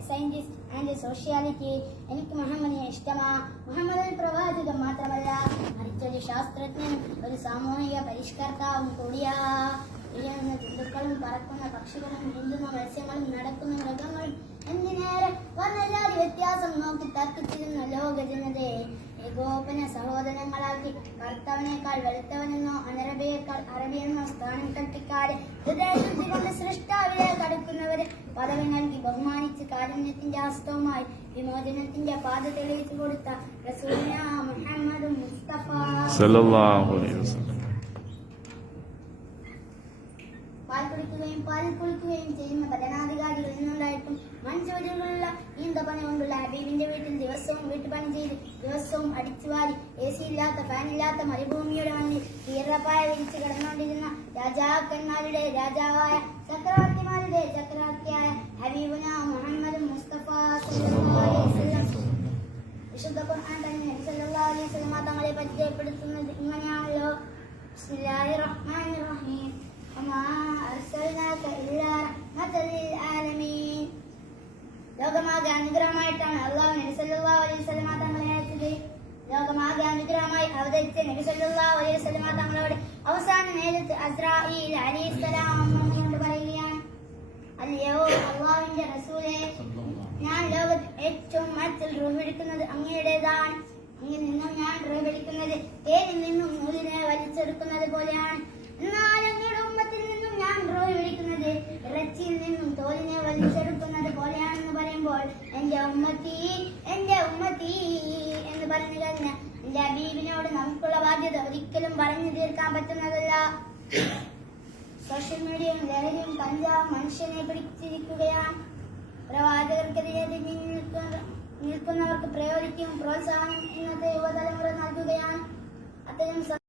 Scientist and sociality എനിക്ക് മുഹമ്മദിനെ ഇഷ്ടമാ. മുഹമ്മദ് ഒരു പ്രവാചകൻ മാത്രമല്ല മറിച്ചൊരു ശാസ്ത്രജ്ഞൻ ഒരു സാമൂഹിക പരിഷ്കർത്താവും കൂടിയാ. ഉയരുന്ന ജന്തുക്കളും പറക്കുന്ന പക്ഷികളും നീന്തുന്ന മത്സ്യങ്ങളും നടക്കുന്ന മൃഗങ്ങളും എന്തിനേറെ വന്നല്ലാതെ വ്യത്യാസം നോക്കി തർക്കിച്ചിരുന്ന ലോക ഏകോപന സഹോദരങ്ങളാക്കി കർത്തവനേക്കാൾ വെളുത്തവനെന്നോ അനറബിയേക്കാൾ അറബിയെന്നോ സ്ഥാനം തട്ടിക്കാട് ഹൃദയശുദ്ധി കൊണ്ട് സൃഷ്ടാവിലേക്ക് അടുക്കുന്നവരെ പദവി നൽകി ബഹുമാനിച്ച് കാരുണ്യത്തിന്റെ ആസ്തവമായി വിമോചനത്തിന്റെ പാത തെളിയിച്ചു കൊടുത്ത ും മുഹമ്മദ് മുസ്തഫ. പാൽ കുടിക്കുകയും പാലിൽ കുളിക്കുകയും ചെയ്യുന്ന ഭരണാധികാരികളിൽ നിന്നുണ്ടായിട്ടും മൺചോരികളുള്ള ഈന്തപ്പന കൊണ്ടുള്ള ഹബീബിന്റെ വീട്ടിൽ ദിവസവും വീട്ടുപണി ചെയ്ത് ദിവസവും അടിച്ചുവാരി എ സി ഇല്ലാത്ത ഫാൻ ഇല്ലാത്ത മരുഭൂമിയുടെ മണ്ണിൽ തീരപ്പായ വിരിച്ച് കിടന്നുകൊണ്ടിരുന്ന രാജാക്കന്മാരുടെ രാജാവായ ചക്രവർത്തിമാരുടെ ചക്രവർത്തിയായ ഹബീബുന മുഹമ്മദ് മുസ്തഫ വിശുദ്ധ ഖുർആൻ തന്നെ തങ്ങളെ പരിചയപ്പെടുത്തുന്നത് ഇങ്ങനെയാണല്ലോ. ലോകമാകെ അനുഗ്രഹമായിട്ടാണ് അള്ളാഹു നബി സല്ലല്ലാഹു അലൈഹി തങ്ങളെ അയച്ചത്. ലോകമാകെ അനുഗ്രഹമായി അവതരിച്ച നബി സല്ലല്ലാഹു അലൈഹി തങ്ങളോട് അവസാന നേരത്ത് അസ്രാഈൽ അലൈഹിസ്സലാം വന്നുകൊണ്ട് പറയുകയാണ് അല്ലയോ അള്ളാഹുവിന്റെ റസൂലേ ഞാൻ ലോകത്ത് ഏറ്റവും മരത്തിൽ റൂഹെടുക്കുന്നത് അങ്ങയുടേതാണ്. അങ്ങിൽ നിന്നും ഞാൻ റൂഹെടുക്കുന്നത് തേനിൽ നിന്നും നൂലിനെ വലിച്ചെടുക്കുന്നത് പോലെയാണ്. പറഞ്ഞു കഴിഞ്ഞ എന്റെ അബീബിനോട് നമുക്കുള്ള ബാധ്യത ഒരിക്കലും പറഞ്ഞു തീർക്കാൻ പറ്റുന്നതല്ല. സോഷ്യൽ മീഡിയയും ലഹരിയും കഞ്ചാവും മനുഷ്യനെ പിടിച്ചിരിക്കുകയാണ്. പ്രവാചകർക്കെതിരെ നിൽക്കുന്നവർക്ക് പ്രയോജിക്കും പ്രോത്സാഹനം